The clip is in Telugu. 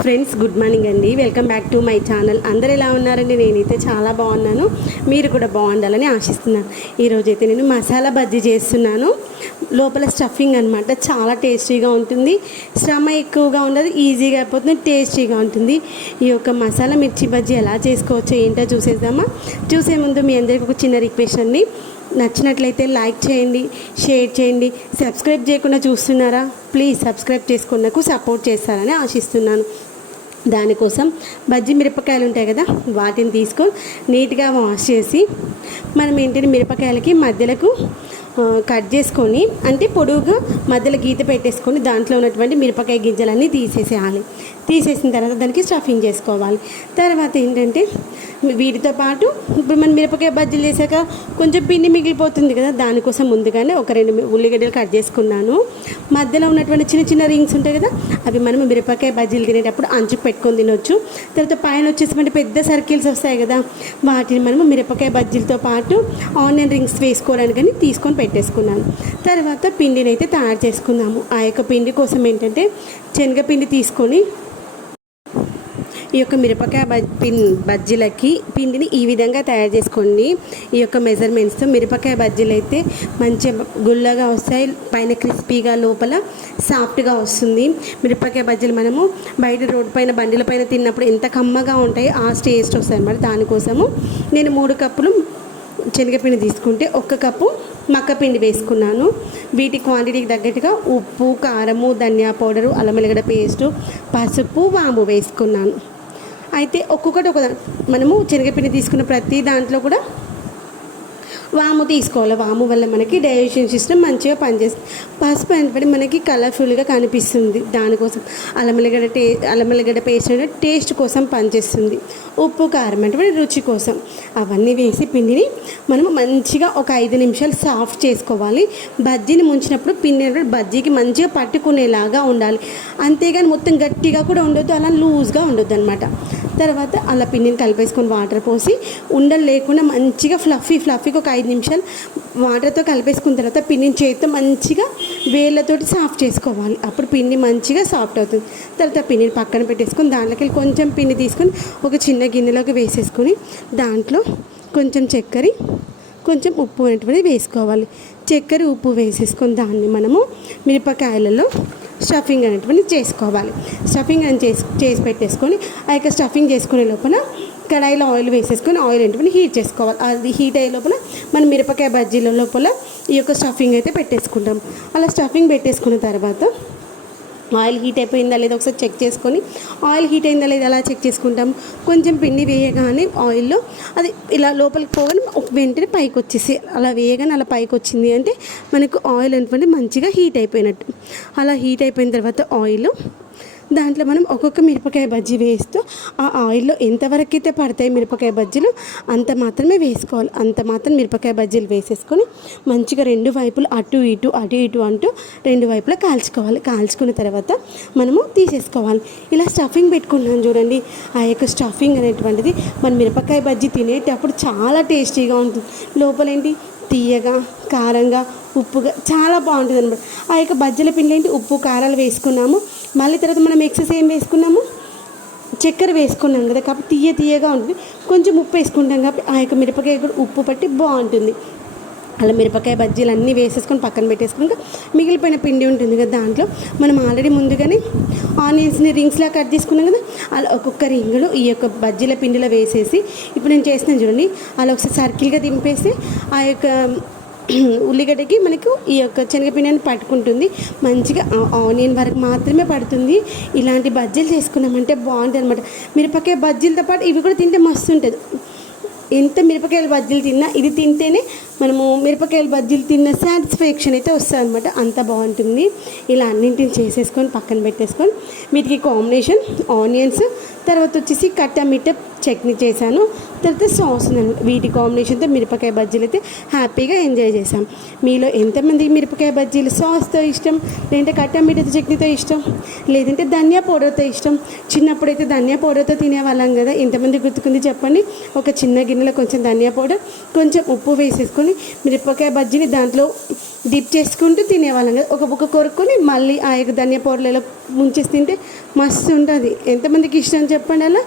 ఫ్రెండ్స్ గుడ్ మార్నింగ్ అండి. Welcome back to my channel అందరు ఎలా ఉన్నారండి? నేనైతే చాలా బాగున్నాను. మీరు కూడా బాగుండాలని ఆశిస్తున్నాను. ఈరోజైతే నేను మసాలా బజ్జీ చేస్తున్నాను. లోపల స్టఫింగ్ అనమాట చాలా టేస్టీగా ఉంటుంది. శ్రమ ఎక్కువగా ఉండదు ఈజీగా అయిపోతుంది టేస్టీగా ఉంటుంది. ఈ యొక్క మసాలా మిర్చి బజ్జీ ఎలా చేసుకోవచ్చో ఏంటో చూసేద్దామా? చూసే ముందు మీ అందరికీ ఒక చిన్న రిక్వెస్ట్ అండి. నచ్చినట్లయితే లైక్ చేయండి షేర్ చేయండి సబ్స్క్రైబ్ చేయకుండా చూస్తున్నారా? ప్లీజ్ సబ్స్క్రైబ్ చేసుకున్నకు సపోర్ట్ చేస్తారని ఆశిస్తున్నాను. దానికోసం బజ్జి మిరపకాయలు ఉంటాయి కదా వాటిని తీసుకొని నీట్గా వాష్ చేసి మనం ఏంటంటే మిరపకాయలకి మధ్యలకు కట్ చేసుకొని అంటే పొడువుగా మధ్యలో గీత పెట్టేసుకొని దాంట్లో ఉన్నటువంటి మిరపకాయ గింజలన్నీ తీసేసేయాలి. తీసేసిన తర్వాత దానికి స్టఫింగ్ చేసుకోవాలి. తర్వాత ఏంటంటే వీటితో పాటు ఇప్పుడు మనం మిరపకాయ బజ్జీలు చేశాక కొంచెం పిండి మిగిలిపోతుంది కదా దానికోసం ముందుగానే ఒక రెండు ఉల్లిగడ్డలు కట్ చేసుకున్నాను. మధ్యలో ఉన్నటువంటి చిన్న చిన్న రింగ్స్ ఉంటాయి కదా అవి మనం మిరపకాయ బజ్జీలు తినేటప్పుడు అంచుకు పెట్టుకొని తినొచ్చు. తర్వాత పైన వచ్చేసి పెద్ద సర్కిల్స్ వస్తాయి కదా వాటిని మనము మిరపకాయ బజ్జీలతో పాటు ఆనియన్ రింగ్స్ వేసుకోవడానికని తీసుకొని పెట్టేసుకున్నాను. తర్వాత పిండిని అయితే తయారు చేసుకున్నాము. ఆ యొక్క పిండి కోసం ఏంటంటే శనగపిండి తీసుకొని ఈ యొక్క మిరపకాయ పిన్ బజ్జీలకి పిండిని ఈ విధంగా తయారు చేసుకోండి. ఈ యొక్క మెజర్మెంట్స్తో మిరపకాయ బజ్జీలు అయితే మంచిగా గుల్లగా వస్తాయి పైన క్రిస్పీగా లోపల సాఫ్ట్గా వస్తుంది. మిరపకాయ బజ్జీలు మనము బయట రోడ్డు పైన బండిల పైన తిన్నప్పుడు ఎంత కమ్మగా ఉంటాయి ఆ టేస్ట్ వస్తాయి అనమాట దానికోసము. నేను మూడు కప్పులు శనగపిండి తీసుకుంటే ఒక్క కప్పు మక్కపిండి వేసుకున్నాను. వీటి క్వాంటిటీకి తగ్గట్టుగా ఉప్పు కారము ధనియా పౌడరు అల్లం వెల్లిగడ్డ పేస్టు పసుపు వాము వేసుకున్నాను. అయితే ఒక్కొక్కటి ఒక మనము శనగపిండి తీసుకున్న ప్రతి దాంట్లో కూడా వాము తీసుకోవాలి. వాము వల్ల మనకి డైజెషన్ సిస్టమ్ మంచిగా పనిచేస్తుంది పసుపు అంటే మనకి కలర్ఫుల్గా కనిపిస్తుంది. దానికోసం అల్లమల్లిగడ్డ టే అల్లమల్లిగడ్డ పేస్ట్ అంటే టేస్ట్ కోసం పనిచేస్తుంది. ఉప్పు కారం అంటే రుచి కోసం. అవన్నీ వేసి పిండిని మనం మంచిగా ఒక ఐదు నిమిషాలు సాఫ్ట్ చేసుకోవాలి. బజ్జీని ముంచినప్పుడు పిండి అంటే బజ్జీకి మంచిగా పట్టుకునేలాగా ఉండాలి. అంతేగాని మొత్తం గట్టిగా కూడా ఉండొద్దు అలా లూజ్గా ఉండొద్దు అనమాట తర్వాత అలా పిండిని కలిపేసుకొని వాటర్ పోసి ఉండలు లేకుండా మంచిగా ఫ్లఫీ ఫ్లఫీకి ఒక ఐదు నిమిషాలు వాటర్తో కలిపేసుకున్న తర్వాత పిండిని చేతితో మంచిగా వేళ్ళతోటి సాఫ్ట్ చేసుకోవాలి. అప్పుడు పిండి మంచిగా సాఫ్ట్ అవుతుంది. తర్వాత పిండిని పక్కన పెట్టేసుకొని దాంట్లోకి వెళ్ళి కొంచెం పిండి తీసుకొని ఒక చిన్న గిన్నెలోకి వేసేసుకొని దాంట్లో కొంచెం చక్కెర కొంచెం ఉప్పు అనేటువంటిది వేసుకోవాలి. చక్కెర ఉప్పు వేసేసుకొని దాన్ని మనము మిరపకాయలలో స్టఫింగ్ అనేటువంటి చేసుకోవాలి. స్టఫింగ్ అని చేసి చేసి పెట్టేసుకొని ఆ యొక్క స్టఫింగ్ చేసుకునే లోపల కడాయిలో ఆయిల్ వేసేసుకొని ఆయిల్ అనేటువంటి హీట్ చేసుకోవాలి. అది హీట్ అయ్యే లోపల మనం మిరపకాయ బజ్జీల లోపల ఈ యొక్క స్టఫింగ్ అయితే పెట్టేసుకుంటాం. అలా స్టఫింగ్ పెట్టేసుకున్న తర్వాత ఆయిల్ హీట్ అయిపోయిందా లేదా ఒకసారి చెక్ చేసుకొని ఆయిల్ హీట్ అయిందా లేదా అలా చెక్ చేసుకుంటాం. కొంచెం పిండి వేయగానే ఆయిల్లో అది ఇలా లోపలికి పోగానే వెంటనే పైకి వచ్చేసి అలా వేయగానే అలా పైకి వచ్చింది అంటే మనకు ఆయిల్ అనుకోండి మంచిగా హీట్ అయిపోయినట్టు. అలా హీట్ అయిపోయిన తర్వాత ఆయిల్ దాంట్లో మనం ఒక్కొక్క మిరపకాయ బజ్జీ వేస్తూ ఆ ఆయిల్లో ఎంతవరకు అయితే పడతాయి మిరపకాయ బజ్జీలు అంత మాత్రమే వేసుకోవాలి. అంత మాత్రం మిరపకాయ బజ్జీలు వేసేసుకొని మంచిగా రెండు వైపులు అటు ఇటు అటు ఇటు అంటూ రెండు వైపులా కాల్చుకోవాలి. కాల్చుకున్న తర్వాత మనము తీసేసుకోవాలి. ఇలా స్టఫింగ్ పెట్టుకున్నాను చూడండి. ఆ యొక్క స్టఫింగ్ అనేటువంటిది మన మిరపకాయ బజ్జీ తినేటప్పుడు చాలా టేస్టీగా ఉంటుంది. లోపలేంటి? తీయగా కారంగా ఉప్పుగా చాలా బాగుంటుంది అనమాట ఆ యొక్క బజ్జీల పిండి ఏంటి? ఉప్పు కారాలు వేసుకున్నాము. మళ్ళీ తర్వాత మనం ఎక్సెస్ ఏం వేసుకున్నాము? చక్కెర వేసుకున్నాం కదా కాబట్టి తీయ తీయగా ఉంటుంది. కొంచెం ఉప్పు వేసుకుంటాం కాబట్టి ఆ యొక్క మిరపకాయ కూడా ఉప్పు పట్టి బాగుంటుంది. అలా మిరపకాయ బజ్జీలు అన్నీ వేసేసుకొని పక్కన పెట్టేసుకున్నాక మిగిలిపోయిన పిండి ఉంటుంది కదా దాంట్లో. మనం ఆల్రెడీ ముందుగానే ఆనియన్స్ని రింగ్స్లా కట్ తీసుకున్నాం కదా అలా ఒక్కొక్క రింగులు ఈ యొక్క బజ్జీల పిండిలో వేసేసి ఇప్పుడు నేను చేస్తున్నాను చూడండి. అలా ఒకసారి సర్కిల్గా దింపేసి ఆ యొక్క ఉల్లిగడ్డకి మనకు ఈ యొక్క శనగపిండిని పట్టుకుంటుంది. మంచిగా ఆనియన్ వరకు మాత్రమే పడుతుంది. ఇలాంటి బజ్జీలు చేసుకున్నామంటే బాగుంటుంది అనమాట మిరపకాయ బజ్జీలతో పాటు ఇవి కూడా తింటే మస్తు ఉంటుంది. ఎంత మిరపకాయల బజ్జీలు తిన్నా ఇది తింటేనే మనము మిరపకాయల బజ్జీలు తిన్న సాటిస్ఫాక్షన్ అయితే వస్తుంది అనమాట అంత బాగుంటుంది. ఇలా అన్నింటిని చేసేసుకొని పక్కన పెట్టేసుకొని వీటికి కాంబినేషన్ ఆనియన్స్ తర్వాత వచ్చేసి కట్ట మిట్ట చట్నీ చేశాను. తర్వాత సాస్ ఉందండి వీటి కాంబినేషన్తో మిరపకాయ బజ్జీలు అయితే హ్యాపీగా ఎంజాయ్ చేశాం. మీలో ఎంతమందికి మిరపకాయ బజ్జీలు సాస్తో ఇష్టం? లేదంటే కట్టమిఠతో చట్నీతో ఇష్టం? లేదంటే ధనియా పౌడర్తో ఇష్టం? చిన్నప్పుడు అయితే ధనియా పౌడర్తో తినేవాళ్ళం కదా. ఎంతమంది గుర్తుకుంది చెప్పండి? ఒక చిన్న గిన్నెలో కొంచెం ధనియా పౌడర్ కొంచెం ఉప్పు వేసేసుకొని మిరపకాయ బజ్జీని దాంట్లో డిప్ చేసుకుంటూ తినేవాళ్ళం కదా. ఒక బుక్క కొరుక్కొని మళ్ళీ ఆ యొక్క ధనియా పౌడర్లలో ముంచేసి తింటే మస్తు ఉంటుంది. ఎంతమందికి ఇష్టం చెప్పండి అలా?